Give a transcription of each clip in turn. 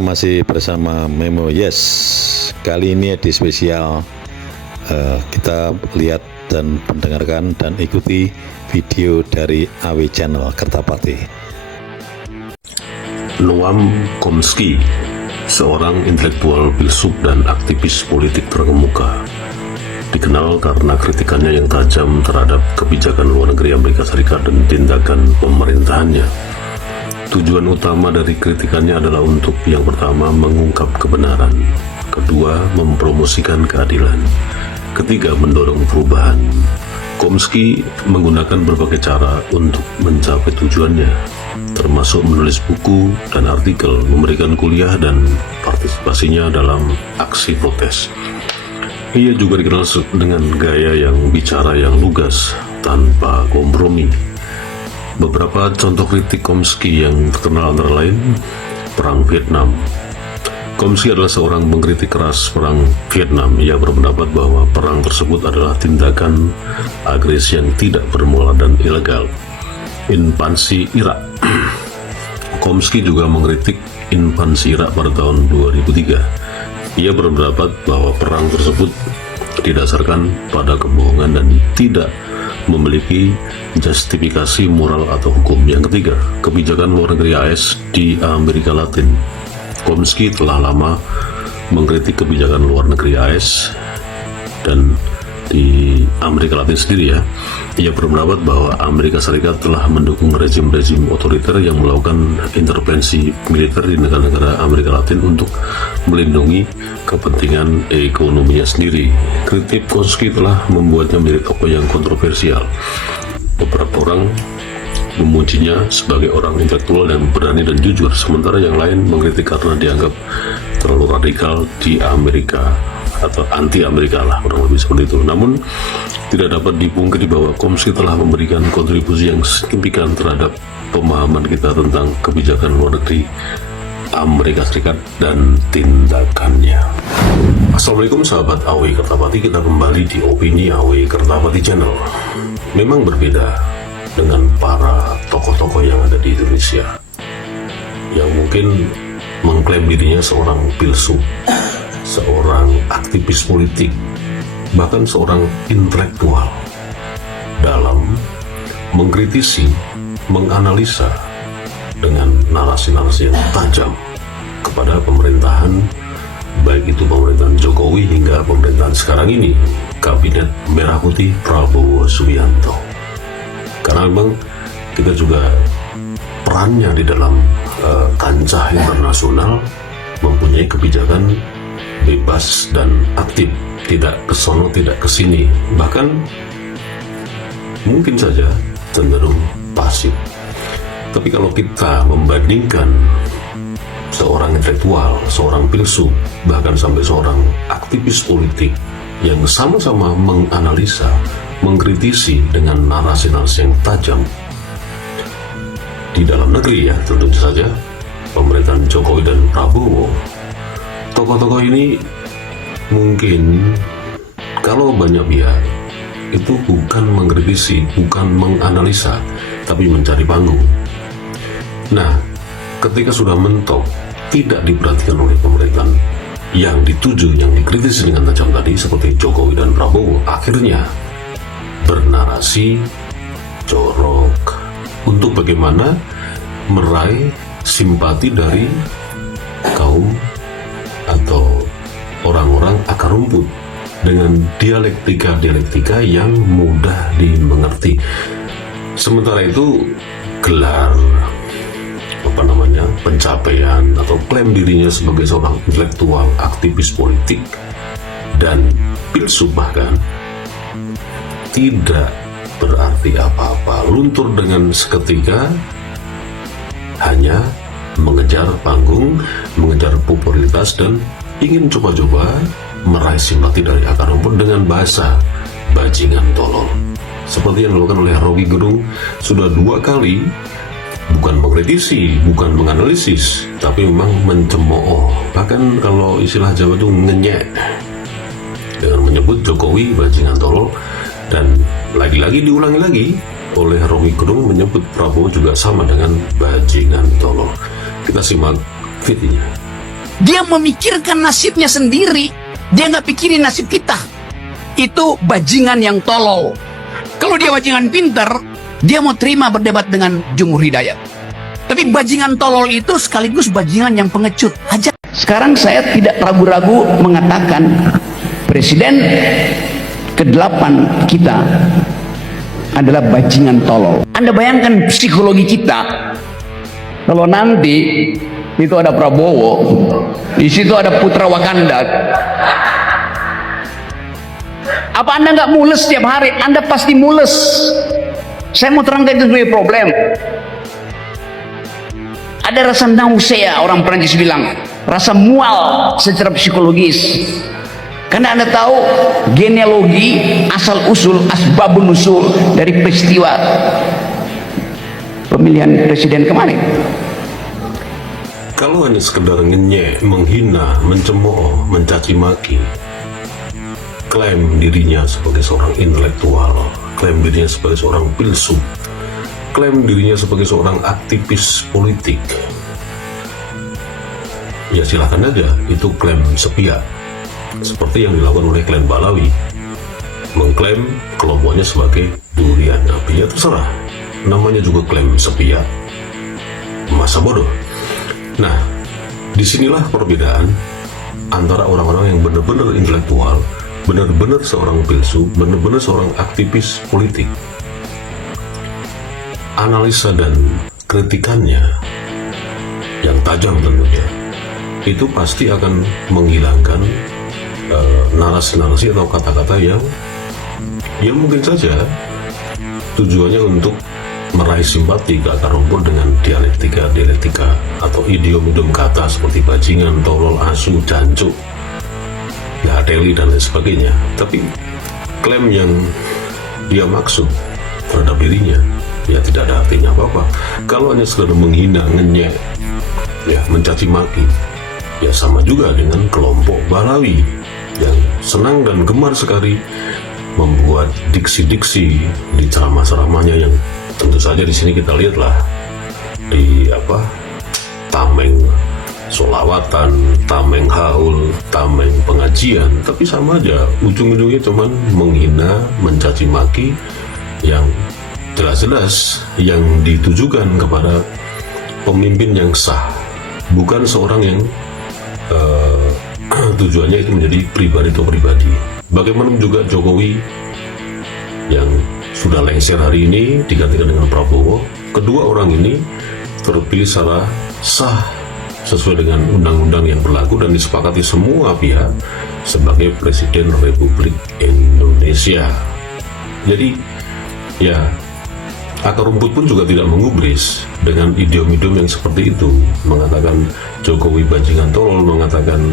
kita masih bersama Memo Yes. Kali ini edisi spesial. Kita lihat dan mendengarkan dan ikuti video dari AW Channel Kertapati. Noam Chomsky, seorang intelektual filsuf dan aktivis politik terkemuka, dikenal karena kritikannya yang tajam terhadap kebijakan luar negeri Amerika Serikat dan tindakan pemerintahannya. Tujuan utama dari kritikannya adalah untuk yang pertama mengungkap kebenaran, kedua mempromosikan keadilan, ketiga mendorong perubahan. Chomsky menggunakan berbagai cara untuk mencapai tujuannya, termasuk menulis buku dan artikel, memberikan kuliah, dan partisipasinya dalam aksi protes. Ia juga dikenal dengan gaya yang bicara yang lugas, tanpa kompromi. Beberapa contoh kritik Chomsky yang terkenal antara lain Perang Vietnam. Chomsky adalah seorang pengkritik keras Perang Vietnam. Ia berpendapat bahwa perang tersebut adalah tindakan agresi yang tidak bermoral dan ilegal. Invasi Irak. Chomsky juga mengkritik invasi Irak pada tahun 2003. Ia berpendapat bahwa perang tersebut didasarkan pada kebohongan dan tidak memiliki justifikasi moral atau hukum. Yang ketiga, kebijakan luar negeri AS di Amerika Latin. Chomsky telah lama mengkritik kebijakan luar negeri AS dan di Amerika Latin sendiri ya. Ia berpendapat bahwa Amerika Serikat telah mendukung rezim-rezim otoriter yang melakukan intervensi militer di negara-negara Amerika Latin untuk melindungi kepentingan ekonominya sendiri. Kritik Chomsky telah membuatnya menjadi tokoh yang kontroversial. Beberapa orang memujinya sebagai orang intelektual dan berani dan jujur, sementara yang lain mengkritik karena dianggap terlalu radikal di Amerika atau anti-Amerika lah, kurang lebih seperti itu. Namun tidak dapat dipungkiri bahwa Chomsky telah memberikan kontribusi yang signifikan terhadap pemahaman kita tentang kebijakan luar negeri Amerika Serikat dan tindakannya. Assalamualaikum sahabat AW Kertapati, kita kembali di Opini AW Kertapati Channel. Memang berbeda dengan para tokoh-tokoh yang ada di Indonesia yang mungkin mengklaim dirinya seorang filsuf, seorang aktivis politik, bahkan seorang intelektual dalam mengkritisi, menganalisa dengan narasi-narasi yang tajam kepada pemerintahan, baik itu pemerintahan Jokowi hingga pemerintahan sekarang ini, Kabinet Merah Putih Prabowo Subianto. Karena memang kita juga perannya di dalam kancah internasional mempunyai kebijakan bebas dan aktif, tidak kesono tidak kesini, bahkan mungkin saja cenderung pasif. Tapi kalau kita membandingkan seorang intelektual, seorang filsuf, bahkan sampai seorang aktivis politik yang sama-sama menganalisa, mengkritisi dengan narasi-narasi yang tajam di dalam negeri ya, tentu saja pemerintahan Jokowi dan Prabowo, tokoh-tokoh ini mungkin kalau banyak pihak itu bukan mengkritisi, bukan menganalisa, tapi mencari panggung. Nah, ketika sudah mentok, tidak diperhatikan oleh pemerintahan yang dituju, yang dikritisi dengan tajam tadi seperti Jokowi dan Prabowo, akhirnya bernarasi jorok untuk bagaimana meraih simpati dari kaum atau orang-orang akar rumput dengan dialektika yang mudah dimengerti. Sementara itu gelar pencapaian atau klaim dirinya sebagai seorang intelektual, aktivis politik, dan filsuf bahkan tidak berarti apa-apa, luntur dengan seketika, hanya mengejar panggung, mengejar popularitas, dan ingin coba-coba meraih simpati dari akar rumput dengan bahasa bajingan tolol. Seperti yang dilakukan oleh Rocky Gerung sudah 2 kali, bukan mengkritisi, bukan menganalisis, tapi memang mencemooh. Bahkan kalau istilah Jawa itu ngenyek, dengan menyebut Jokowi bajingan tolol, dan lagi-lagi diulangi lagi oleh Rocky Gerung menyebut Prabowo juga sama dengan bajingan tolol. Kita simak videonya. Dia memikirkan nasibnya sendiri. Dia nggak pikirin nasib kita. Itu bajingan yang tolol. Kalau dia bajingan pinter, dia mau terima berdebat dengan Jumhur Hidayat. Tapi bajingan tolol itu sekaligus bajingan yang pengecut. Aja. Sekarang saya tidak ragu-ragu mengatakan Presiden ke-8 kita adalah bajingan tolol. Anda bayangkan psikologi kita. Kalau nanti itu ada Prabowo, di situ ada Putra Wakanda. Apa Anda nggak mules setiap hari? Anda pasti mules. Saya mau terangkan itu sebagai problem. Ada rasa nausea, orang Prancis bilang, rasa mual secara psikologis. Karena Anda tahu genealogi, asal usul, asbabun nusul dari peristiwa pemilihan presiden kemarin. Kalau hanya sekedar ngenyek, menghina, mencemooh, mencaci maki, klaim dirinya sebagai seorang intelektual, klaim dirinya sebagai seorang filsuf, klaim dirinya sebagai seorang aktivis politik, ya silahkan aja, itu klaim sepihak. Seperti yang dilakukan oleh klan Balawi, mengklaim kelompoknya sebagai durian api, ya terserah, namanya juga klaim sepihak, masa bodoh. Nah, disinilah perbedaan antara orang-orang yang benar-benar intelektual, benar-benar seorang filsuf, benar-benar seorang aktivis politik. Analisa dan kritikannya yang tajam tentunya, itu pasti akan menghilangkan narasi-narasi atau kata-kata yang mungkin saja tujuannya untuk meraih simpati ke akar rumput dengan dialektika atau idiom-idiom kata seperti bajingan, tolol, asu, jancuk, gateli dan lain sebagainya. Tapi klaim yang dia maksud terhadap dirinya ya tidak ada artinya apa-apa. Kalau hanya sekedar menghina, ngenyek, ya mencaci maki, ya sama juga dengan kelompok Balawi yang senang dan gemar sekali membuat diksi-diksi di ceramah-ceramahnya yang tentu saja di sini kita lihatlah di tameng solawatan, tameng haul, tameng pengajian, tapi sama aja ujung-ujungnya cuman menghina, mencaci maki yang jelas-jelas yang ditujukan kepada pemimpin yang sah, bukan seorang yang tujuannya itu menjadi pribadi. Bagaimana juga Jokowi yang sudah lengser hari ini digantikan dengan Prabowo. Kedua orang ini terpilih secara sah sesuai dengan undang-undang yang berlaku dan disepakati semua pihak sebagai Presiden Republik Indonesia. Jadi ya akar rumput pun juga tidak mengubris dengan idiom-idiom yang seperti itu, mengatakan Jokowi bajingan tolol, mengatakan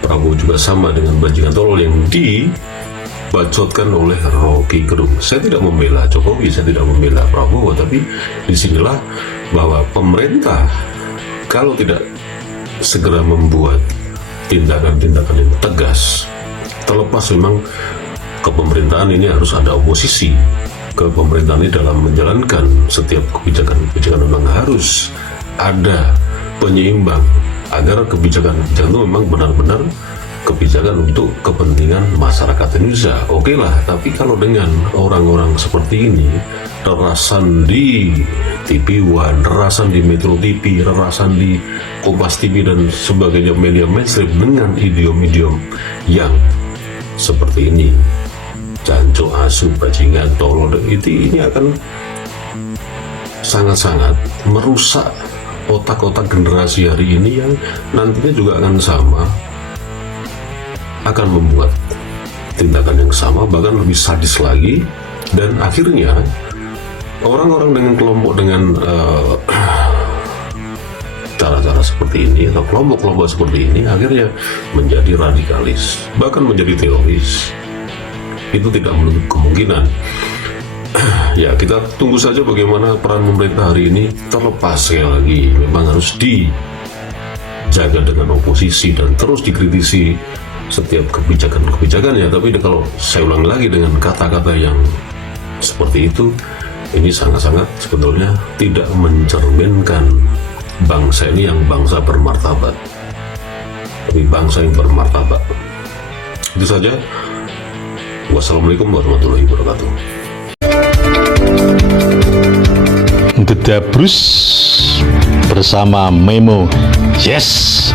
Prabowo juga sama dengan bajingan tolol yang dibacotkan oleh Rocky Gerung. Saya tidak membela Jokowi, saya tidak membela Prabowo, tapi disinilah bahwa pemerintah kalau tidak segera membuat tindakan-tindakan yang tegas, terlepas memang kepemerintahan ini harus ada oposisi ke pemerintahan ini dalam menjalankan setiap kebijakan memang harus ada penyeimbang agar kebijakan-kebijakan itu memang benar-benar kebijakan untuk kepentingan masyarakat Indonesia. Oke lah, tapi kalau dengan orang-orang seperti ini, rerasan di TV One, rerasan di Metro TV, rerasan di Kompas TV dan sebagainya media mainstream dengan idiom-idiom yang seperti ini, jancuk, asu, bajingan, tolol, ini akan sangat-sangat merusak otak-otak generasi hari ini yang nantinya juga akan sama, akan membuat tindakan yang sama, bahkan lebih sadis lagi, dan akhirnya orang-orang dengan kelompok dengan cara-cara seperti ini atau kelompok-kelompok seperti ini akhirnya menjadi radikalis, bahkan menjadi teroris. Itu tidak menutup kemungkinan. Ya, kita tunggu saja bagaimana peran pemerintah hari ini. Terlepas sekali lagi, memang harus dijaga dengan oposisi dan terus dikritisi setiap kebijakan-kebijakannya. Tapi kalau saya ulang lagi dengan kata-kata yang seperti itu, ini sangat-sangat sebetulnya tidak mencerminkan bangsa ini yang bangsa bermartabat. demi bangsa yang bermartabat. Itu saja. Wassalamualaikum warahmatullahi wabarakatuh. Gedabrus bersama Memo. Yes.